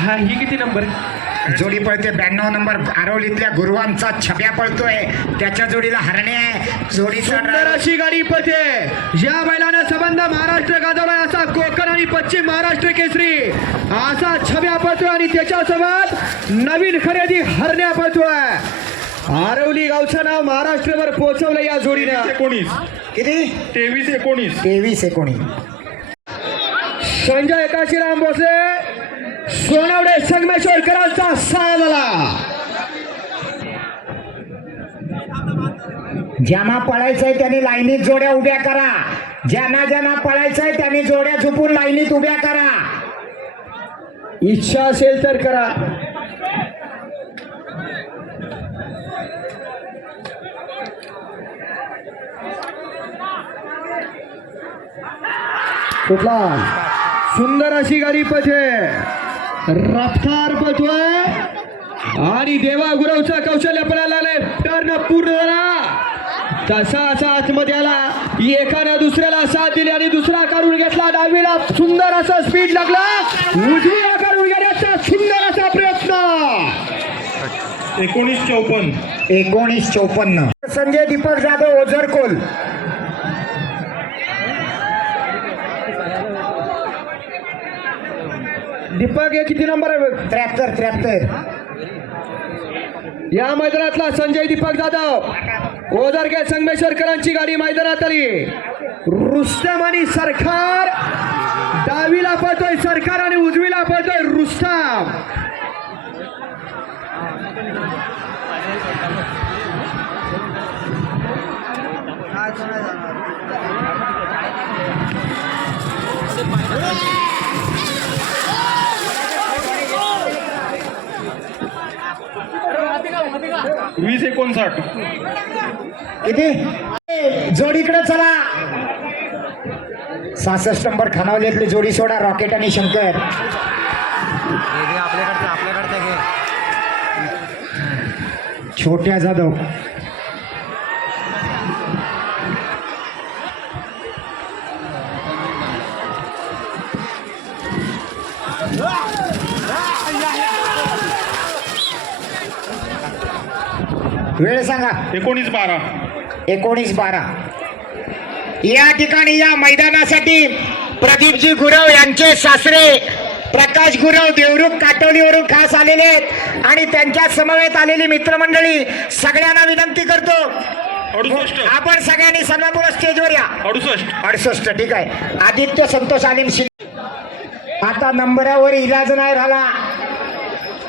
हा ही किती नंबर जोडी पळते ब्याण्णव नंबर आरवलीतल्या गुरुवांचा छब्या पळतोय. त्याच्या जोडीला हरणे आहे. जोडीचा सुंदर driver- अशी गाडी पळते. या बैलानं संबंध महाराष्ट्र गाजवलाय असा कोकण आणि पश्चिम महाराष्ट्र केसरी. असा छब्या पळतोय आणि त्याच्यासोबत नवीन खरेदी हरण्या पळतोय. आरवली गावचं नाव महाराष्ट्रभर पोहोचवलं या जोडीनं. एकोणीस. किती? तेवीस एकोणीस. तेवीस एकोणीस. संजय काशीराम भोसले. सोनावडे संगमेश्वरकरांचा साया झाला ज्यांना पळायचंय त्यांनी लाईनीत जोड्या उभ्या करा. ज्यांना ज्यांना पळायचंय त्यांनी जोड्या झुपून लाईनीत उभ्या करा. इच्छा असेल तर करा. कुठला? सुंदर अशी गाडी पाहिजे. रफ्तार पथोय आणि देवा गुरवचा कौशल्य पणाला आले टर्न पूर्ण झाला. तसा असा आतमध्ये आला. एकानं दुसऱ्याला साथ दिली आणि दुसरा काढून घेतला. डावीला सुंदर असा स्पीड लागला. उजवीला काढून घेण्याचा सुंदर असा प्रयत्न. एकोणीस चौपन्न. एकोणीस चौपन्न. संजय दीपक जाधव ओझरकोल. दीपक हे किती नंबर आहे त्र्याहत्तर त्र्याहत्तर. या मैदानातला संजय दीपक जाधव. ओझरगे संगमेश्वरकरांची गाडी मैदानात आली. रुस्तम आणि सरकार. डावीला पळतोय सरकार आणि उजवीला पळतोय रुस्तम. वीस एकोणसाठ. किती? जोडीकडे चला. सहासष्ट नंबर खानावलेतली जोडी सोडा रॉकेट आणि शंकर. आपल्याकडचं आपल्याकडचं घे. छोट्या जाधव. वेळ सांगा. एकोणीस बारा. एकोणीस बारा. या ठिकाणी या मैदानासाठी प्रदीपजी गुरव यांचे सासरे प्रकाश गुरव देवरुख काटोलीवरून खास आलेले आहेत आणि त्यांच्या समवेत आलेली मित्रमंडळी सगळ्यांना विनंती करतो. आपण सगळ्यांनी सन्मानपूर्वक स्टेजवर या. अडुसष्ट. अडसष्ट ठीक आहे. आदित्य संतोष आलिम शिंदे. आता नंबरावर इलाज नाही राहिला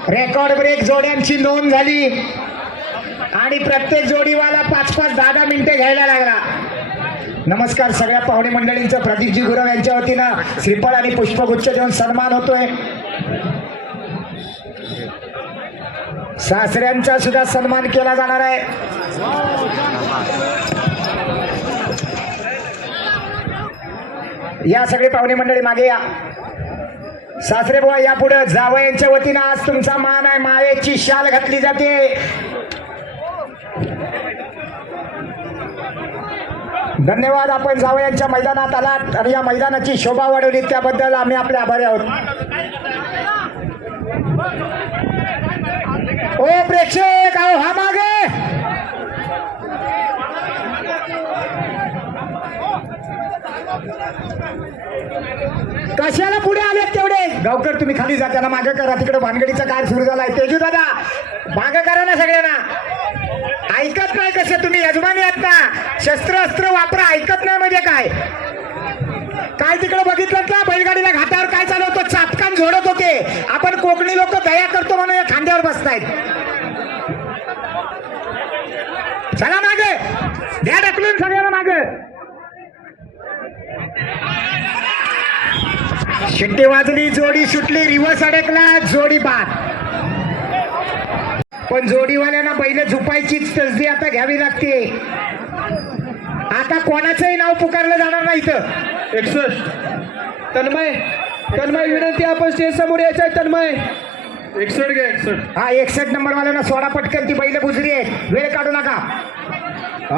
रेकॉर्ड ब्रेक जोड्यांची नोंद झाली. आणि प्रत्येक जोडीवाला पाच पाच दहा दहा मिनिटे घ्यायला लागला. नमस्कार सगळ्या पाहुणे मंडळींचा. प्रदीपजी गुरव यांच्या वतीनं श्रीफळ आणि पुष्पगुच्छ देऊन सन्मान होतोय. सासऱ्यांचा सुद्धा सन्मान केला जाणार आहे. या सगळे पाहुणे मंडळी मागे या. सासरे बुवा यापुढे जावयांच्या वतीनं आज तुमचा मान आहे. मायेची शाल घातली जाते. धन्यवाद आपण जावयांच्या मैदानात आलात आणि या मैदानाची शोभा वाढवली. त्याबद्दल आम्ही आपले आभारी आहोत. ओ प्रेक्षक आहो हा मागे. कशाला पुढे आलेत तेवढे? गावकर तुम्ही खाली जा त्यांना मागे करा. तिकडे भानगडीचा काय सुरू झालाय. तेजू दादा मागे करा ना सगळ्यांना. ऐकत नाही कसं तुम्ही यजमानी आहात ना? शस्त्र अस्त्र वापरा ऐकत नाही म्हणजे काय? काय तिकडे बघितलं ना बैलगाडीला घाटावर काय चालवतो? चापकान झोडत होते आपण कोकणी लोक दया करतो म्हणून या खांद्यावर बसतायत. चला मागे. द्या ढकलून सगळ्यांना मागे. शिट्टी वाजली जोडी सुटली रिवर्स अडकला जोडी बाद. पण जोडीवाल्यांना बैल झुपायचीच तसदी आता घ्यावी लागते. आता कोणाचंही नाव पुकारलं जाणार नाही इथं. एकसष्ट. तन्मय. तन्मय विनंती आपण स्टेज समोर यायचं आहे तन्मय. एकसष्ट घे एकसष्ट. हा एकसष्ट नंबर वाल्यांना सोडा पटकन ती बैल बुजरी आहे वेळ काढू नका.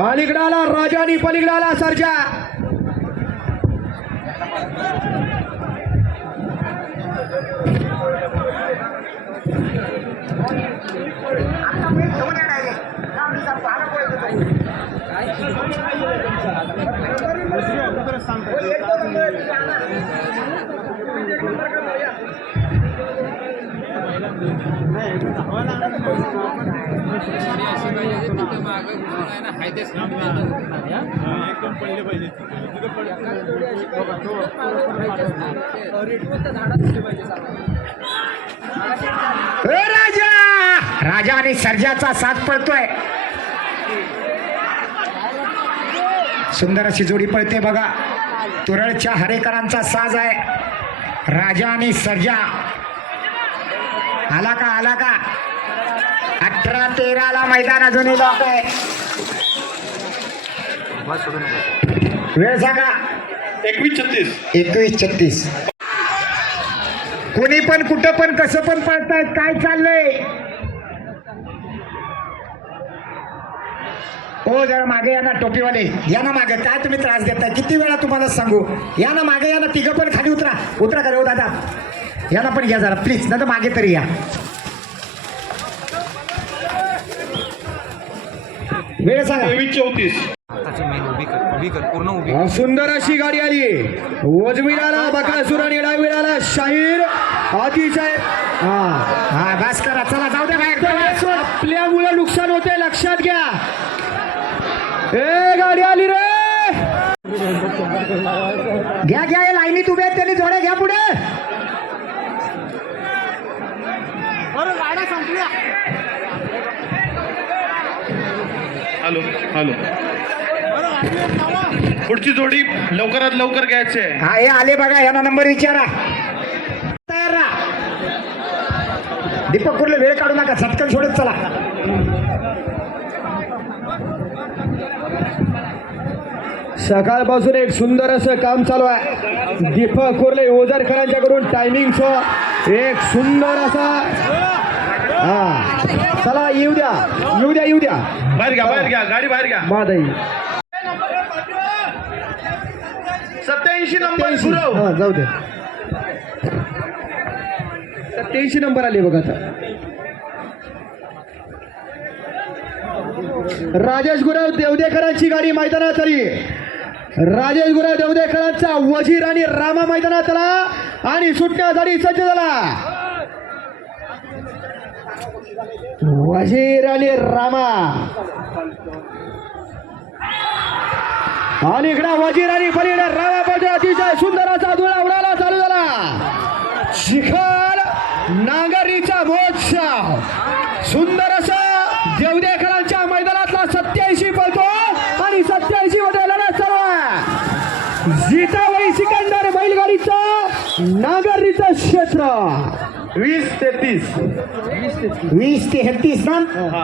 अलीकडे आला राजा आणि पलीकडे आला सरजा. ए राजा! राजा आणि सर्जाचा साथ पळतोय. सुंदर अशी जोडी पळते बघा. तुरळच्या हरेकरांचा साज आहे. राजा आणि सर्जा. आला का आला का? अठरा तेराला मैदान अजूनही लॉक आहे. वेळ सांगा. एकवीस छत्तीस. एकवीस छत्तीस. कोणी पण कुठं पण कसं पण पळतायत काय चाललंय? हो जरा मागे या ना टोपीवाले. या ना मागे. काय तुम्ही त्रास देताय? किती वेळा तुम्हाला सांगू? या ना मागे या ना तिघं पण खाली उतरा. उतरा का रे हो दादा? या ना पण घ्या जरा प्लीज ना तर मागे तरी या. वेळ सांगा. तेवीस चौतीस. हाताची मेन उभी कर उभी कर पूर्ण उभी सुंदर अशी गाडी आली. उजवीला बकासूर आणि डावीला शाहीर अतिशय हा. हा बस करा चला जाऊ दे बाहेर आपल्यामुळे नुकसान होते लक्षात घ्या. ए गाडी आली रे. घ्या घ्या हे लाईनीत उभे आहेत त्यांनी जोड्या घ्या पुढे. Hello hello. पुढची जोडी लवकरात लवकर घ्यायची आहे. हा हे आले बघा यांना नंबर विचारा. तयार राहा. दीपक कुठले वेळ काढू नका झटकन सोडत चला. सकाळपासून एक सुंदर असं काम चालू आहे. दीपक कुर्ले ओझरकरांच्याकडून टायमिंगचं एक सुंदर असा हा. चला येऊ द्या. येऊ द्या येऊ द्या. बाहेर घ्या बाहेर घ्या. गाडी बाहेर घ्या. माधई सत्याऐंशी नंबर गुरव हा जाऊ दे. सत्याऐंशी नंबर आले बघा आता. राजेश गुरव देवदेकरांची गाडी मैदानात आली. राजेश गुरव देवदेकरांचा वजीर आणि रामा मैदानात आला. आणि सुटण्यासाठी सज्ज झाला. वजीर आणि रामा. आणि इकडे वजीर आणि पलीकडे रामा पाहिजे अतिशय सुंदर असा धुळा उडाला चालू झाला. शिखर नांगरीचा महोत्सव. सुंदर असा देवदेकरांच्या मैदानातला सत्याऐंशी पळतो आणि सत्याऐंशी मध्ये लढत सर्व आहे सिकंदर बैलगाडीचा नांगरीचं क्षेत्र. वीस तेहतीस वीस तेहतीस ना? हा.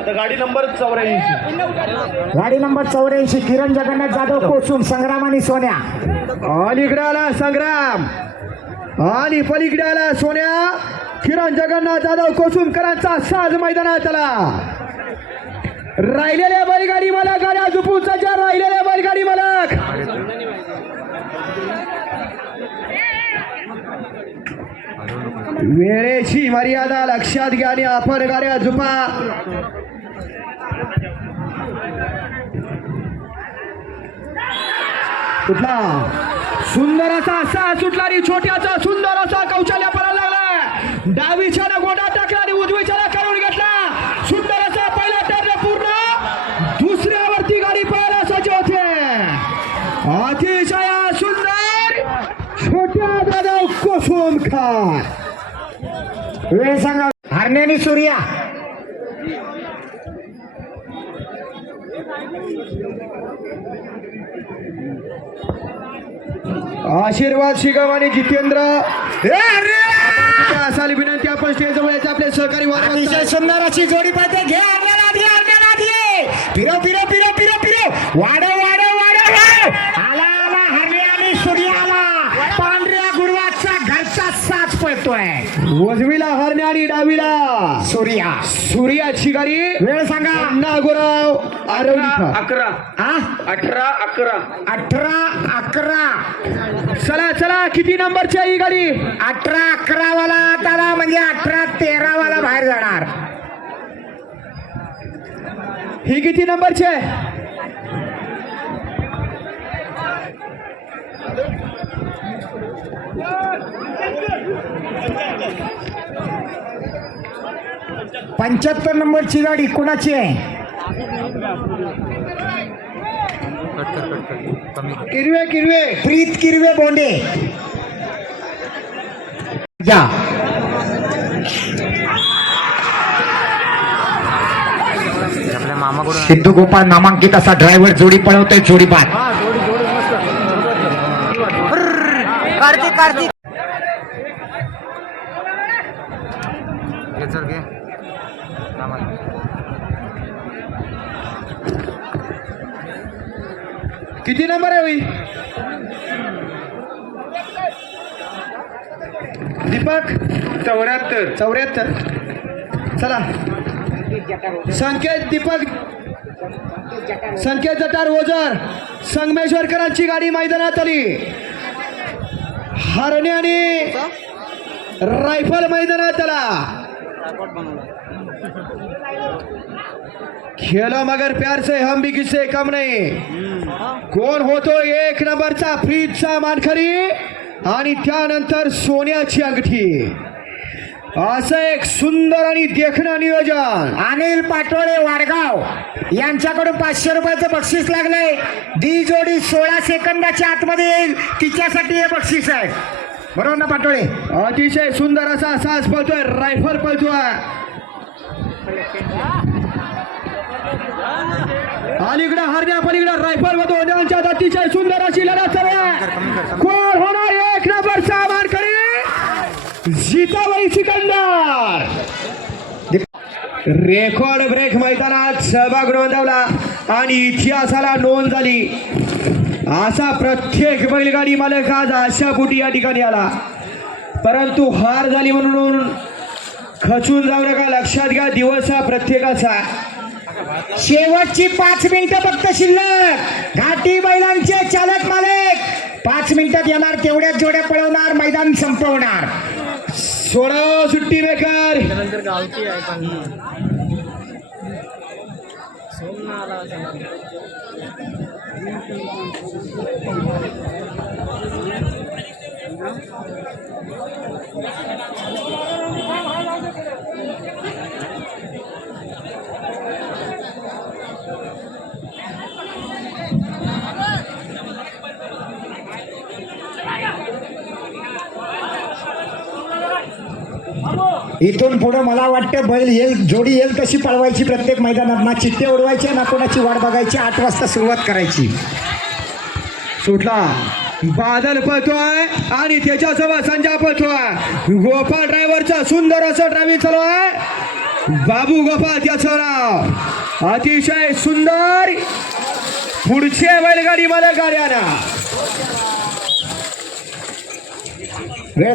आता गाडी नंबर चौऱ्याऐंशी. गाडी नंबर चौऱ्याऐंशी किरण जगन्नाथ जाधव कोचून संग्राम आणि सोन्या. अलीकडे आला संग्राम. आणि पलीकडे आला सोन्या. किरण जगन्नाथ जाधव कोसुमकरांचा साज मैदानात आला. राहिलेले बैलगाडी मला गाड्या झुपून सज्जा राहिलेले बैलगाडी मालक वेळेची मर्यादा लक्षात घ्या आणि आपण गाड्या झुपा. कुठला सुंदर असा असा सुटला आणि छोट्याचा सुंदर असा कौशल्य पडायला लागला. डावीच्या गोडा टाकला आणि उजवीच्या करून घेतला. सुंदर असा पहिला टर्न पूर्ण. दुसऱ्यावरती गाडी पळायला सज्ज होते. अतिशय सुंदर. छोट्या दादा कोसुमकार वेळ सांगा. हरण्यानी सूर्या. आशीर्वाद शिगम आणि जितेंद्र! असाली विनंती आपण स्टेज जवळ यायचे आपले सहकारी अतिशय सुंदर अशी जोडी पाहिजे घे घे फिरो फिरो फिरो फिरो फिरो वाढव वाढव वाढव वाढव. आला आला हरणे आणि सूर्य आला पांढऱ्या गुरुवाचा घरचा साच पळतोय उजवीला हरणे आणि डावीला सूर्या गाडी वेळ सांगा. नागोराव आरवली अकरा. आ अठरा अकरा. अठरा अकरा. चला चला किती नंबरची आहे ही गाडी? अठरा अकरा वाला त्याला म्हणजे अठरा तेरा वाला बाहेर जाणार. ही किती नंबरची आहे? पंच्याहत्तर नंबरची गाडी कोणाची आहे? किरवे किरवे प्रीत किरवे बोंडे. मामाकडून सिद्धू गोपाळ नामांकित असा ड्रायव्हर जोडी पळवतोय जोडी बाद कार्तिक कार्तिक घे सर घे कामाला. किती नंबर आहे होई? दीपक? चौऱ्याहत्तर. चौऱ्याहत्तर. चला. संकेत दीपक. संकेत जटार ओझर. संगमेश्वरकरांची गाडी मैदानात आली. हरण्याने रायफल मैदानात आला. खेला मगर प्यार से हम भी किससे कम नहीं। कोण होतो एक नंबरचा फ्रीजचा मानखरी आणि त्यानंतर सोन्याची अंगठी। असं एक सुंदर आणि देखणं नियोजन। अनिल पाटोळे वाडगाव यांच्याकडून पाचशे रुपयाचं बक्षीस लागलंय. दी जोडी सोळा सेकंदाच्या आतमध्ये येईल. तिच्यासाठी हे बक्षीस आहे. बरोबर ना पाटोळे? अतिशय सुंदर असा सास पळतोय रायफल पळतोय. अलीकडे हरण्या पलीकडे रायफल मधून यांच्यात अतिशय सुंदर अशी लढत कोण होणार? एक नंबर सामान करी जिताबाई सिकंदर. रेकॉर्ड ब्रेक मैदानात सहभाग नोंदवला आणि इतिहासाला नोंद झाली. असा प्रत्येक बैलगाडी मालक आज अशा पोटी या ठिकाणी आला. परंतु हार झाली म्हणून खचून जाऊ नका. लक्षात घ्या दिवस हा प्रत्येकाचा शेवटची पाच मिनिटं फक्त शिल्लक. घाटी बैलांचे चालक मालक. पाच मिनिटात येणार तेवढ्याच जोड्या पळवणार मैदान संपवणार. सोळा सुट्टी बेकार. इथून पुढे मला वाटतं बैल येईल जोडी येईल तशी पळवायची प्रत्येक मैदानात? ना चित्ते उडवायचे ना कोणाची वाट बघायची आठ वाजता सुरुवात करायची. सुटला. बादल पळतोय आणि त्याच्यासोबत संजय पळतोय. गोपाळ ड्रायव्हरचा सुंदर असं ड्रायव्हिंग चालू आहे. बाबू गोपाळ त्याचं नाव. अतिशय सुंदर. पुढचे बैलगाडी मला गाड्या वेळ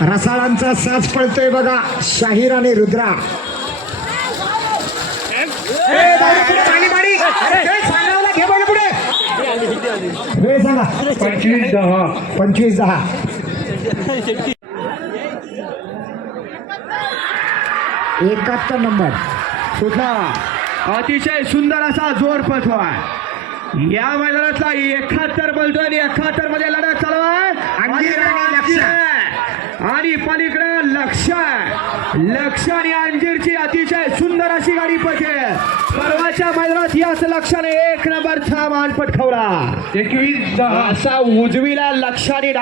रसाळांचा साज पळतोय बघा. शाहीर आणि रुद्रा. पुढे, सांगा पंचवीस दहा. पंचवीस दहा. एकाहत्तर नंबर. सुटला अतिशय सुंदर असा जोर पळतोय. या मैदानातला एकाहत्तर बोलतोय आणि एकाहत्तरमध्ये लढत चालू आहे. आणि पलीकडे लक्ष लक्ष आणि अंजीरची अतिशय सुंदर अशी गाडी पळते परवाच्या मैदानात याच लक्षाने एक नंबरचा मान पटकावला एकवीस असा उजवीला लक्षाने